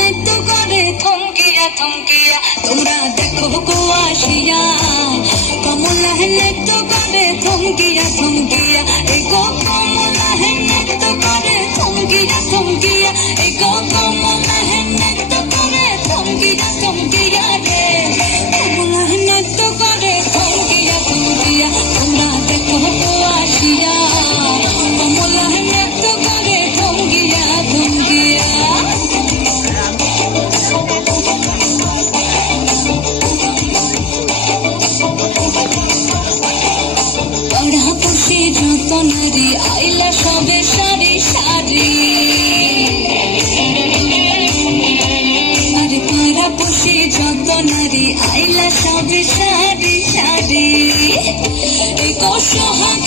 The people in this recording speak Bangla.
নৃত্য করে থমকিয়া থমকিয়া তোমরা দেখো গো আসিয়া কমলা নৃত্য করে থমকিয়া থমকিয়া এই গো কমলা নৃত্য করে থমকিয়া থমকিয়া এই গো কমলা নৃত্য করে থমকিয়া থমকিয়া রে কমলা নৃত্য করে থমকিয়া থমকিয়া তোমরা দেখো গো আসিয়া কমলা নৃত্য করে থমকিয়া থমকিয়া যত নারী আইলা সবে সারি সারি আরে পাড়া পুষি যত নারী আইলা সবে সারি সারি এই সোহাগ